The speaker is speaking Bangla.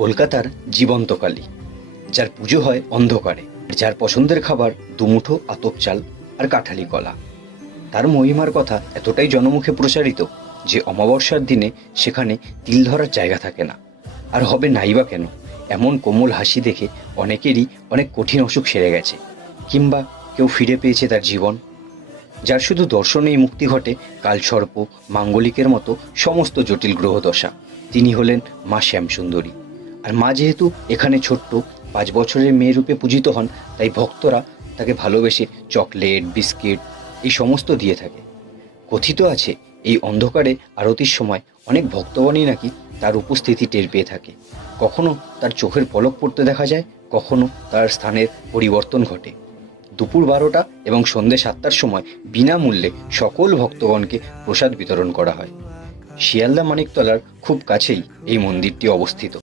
কলকাতার জীবন্ত কালী, যার পুজো হয় অন্ধকারে, যার পছন্দের খাবার দুমুঠো আতপ চাল আর কাঁঠালি কলা। তার মহিমার কথা এতটাই জনমুখে প্রচারিত যে অমাবস্যার দিনে সেখানে তিল ধরার জায়গা থাকে না। আর হবে নাই বা কেন? এমন কোমল হাসি দেখে অনেকেরই অনেক কঠিন অসুখ সেরে গেছে, কিংবা কেউ ফিরে পেয়েছে তার জীবন। যার শুধু দর্শনেই মুক্তি ঘটে কালসর্প, মাঙ্গলিকের মতো সমস্ত জটিল গ্রহদশা। তিনি হলেন মা শ্যামসুন্দরী। আর মা যেহেতু এখানে ছোট্ট 5 বছরের মেয়ে রূপে পূজিত হন, তাই ভক্তরা তাকে ভালোবেসে চকলেট, বিস্কিট এই সমস্ত দিয়ে থাকে। কথিত আছে এই অন্ধকারে আরতির সময় অনেক ভক্তগণই নাকি তার উপস্থিতি টের পেয়ে থাকে। কখনো তার চোখের পলক পড়তে দেখা যায়, কখনো তার স্থানের পরিবর্তন ঘটে। দুপুর 12টা এবং সন্ধ্যে 7টার সময় বিনামূল্যে সকল ভক্তগণকে প্রসাদ বিতরণ করা হয়। শিয়ালদা মানিকতলার খুব কাছেই এই মন্দিরটি অবস্থিত।